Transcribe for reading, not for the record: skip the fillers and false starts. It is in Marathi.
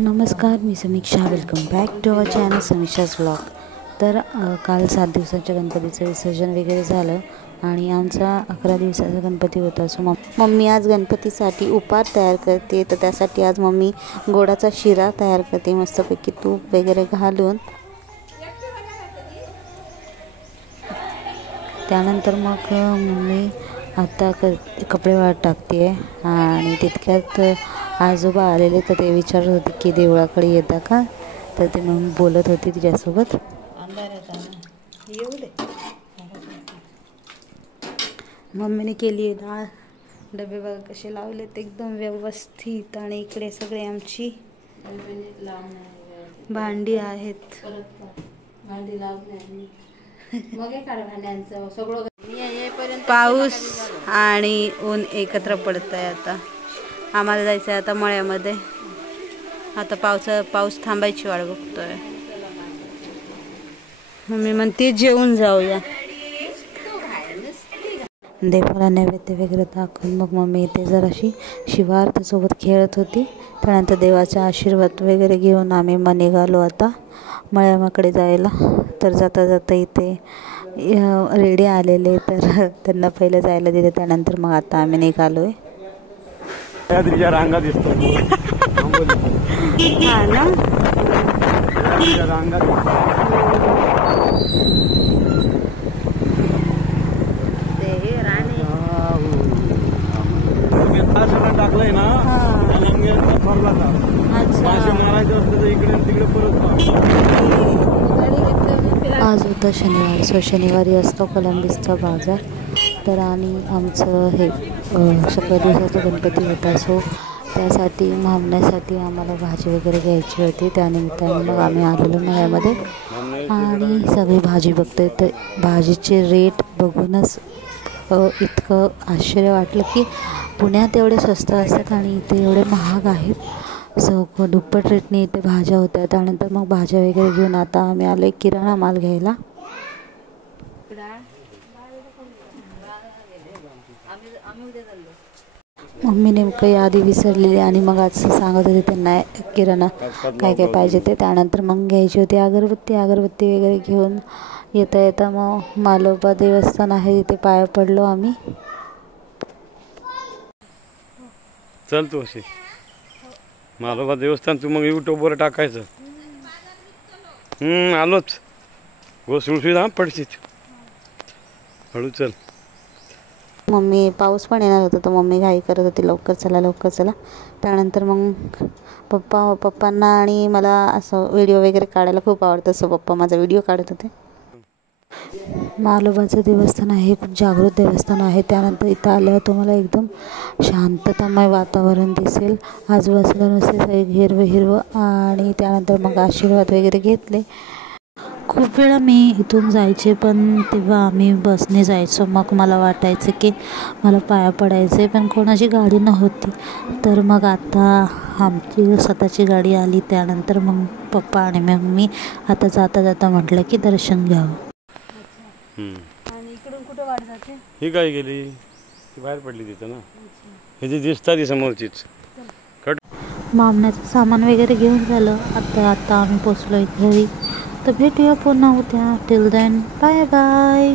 नमस्कार, मी Sameeksha. Welcome back to our channel Sameeksha's vlog. तर काल 7 दिवसाच्या गणपतीचं विसर्जन वगैरे झालं आणि आमचा 11 दिवसाचा गणपती होता. सो मम्मी आज गणपतीसाठी उपार तयार करते. तर त्यासाठी आज मम्मी गोडाचा शिरा तयार करते, मस्तपैकी तूप वगैरे घालून. त्यानंतर मग मम्मी आता कपडे वाळत टाकते आहे आणि तितक्यात आजोबा आलेले. तर ते विचारत होते की देवळाकडे येता का, तर ते मग बोलत होती तिच्यासोबत. मम्मीने केली आहे डाळ. डबे बघा कसे लावलेत एकदम व्यवस्थित. आणि इकडे सगळे आमची भांडी आहेत. पाऊस आणि ऊन एकत्र पडत आहे. आता आम्हाला जायचं आहे आता मळ्यामध्ये. आता पाऊस थांबायची वाट बघतोय. मम्मी म्हणते जेवून जाऊया. देवाला नैवेद्य वगैरे दाखवून मग मम्मी इथे जराशी शिवार्थसोबत खेळत होती. त्यानंतर देवाचा आशीर्वाद वगैरे घेऊन आम्ही मग निघालो आता मळ्याकडे जायला. तर जाता जाता इथे रेडे आलेले, तर त्यांना पहिलं जायला दिलं. त्यानंतर मग आता आम्ही निघालो आहे. रांगा दिसतो हा ना, रांगा टाकलंय ना. आज होता शनिवार. सो शनिवारी असतो कोलंबीचा बाजार. तर आणि आमचं हे 11 दिवसाचा गणपती होता. सो त्यासाठी मामण्यासाठी आम्हाला भाजी वगैरे घ्यायची होती. त्यानिमित्ताने मग आम्ही आलेलो मळ्यामध्ये आणि सगळी भाजी बघतोय. तर भाजीचे रेट बघूनच इतकं आश्चर्य वाटलं की पुण्यात एवढे स्वस्त असतात आणि इथे एवढे महाग आहेत. सो दुप्पट रेटने इथे भाज्या होत्या. त्यानंतर मग भाज्या वगैरे घेऊन आता आम्ही आलो आहे किराणा माल घ्यायला. मम्मी नेमकं यादी विसरलेली आणि मग आज सांगत होते त्यांना किराणा काय काय पाहिजे ते. त्यानंतर मग घ्यायची होती अगरबत्ती वगैरे घेऊन येता मग मालोबा देवस्थान आहे तिथे पाया पडलो आम्ही. चल तू अशी मालोबा देवस्थान तू मग यूट्यूबवर टाकायचं. आलोच हो सुळसुळीत. हा पडशीत हळू चल. मम्मी पाऊस पण येणार होता तर मम्मी घाई करत होती, लवकर चला. त्यानंतर मग पप्पांना आणि मला असं व्हिडिओ वगैरे काढायला खूप आवडतं. सो पप्पा माझा व्हिडिओ काढत होते. मालोबाचं देवस्थान आहे, खूप जागृत देवस्थान आहे. त्यानंतर इथं आल्यावर तुम्हाला एकदम शांततामय वातावरण दिसेल. आजूबाजूला नुसते सगळे हिरवं आणि त्यानंतर मग आशीर्वाद वगैरे घेतले. खूप वेळा मी इथून जायचे पण तेव्हा आम्ही बसने जायचो. मग मला वाटायचं की मला पाया पडायचे पण कोणाची गाडी नव्हती. तर मग आता आमची स्वतःची गाडी आली. त्यानंतर मग पप्पा आणि मग मी आता जाता म्हटलं की दर्शन घ्यावं. आणि इकडून कुठं वाट जाते ही काय गेली ती बाहेर पडली तिथं ना. हे जी दिसतात ती समोरचीच. मामण्याचं सामान वगैरे घेऊन झालं. आता आम्ही पोचलो घरी. तर भेटूया पुन्हा उद्या. Till then bye bye.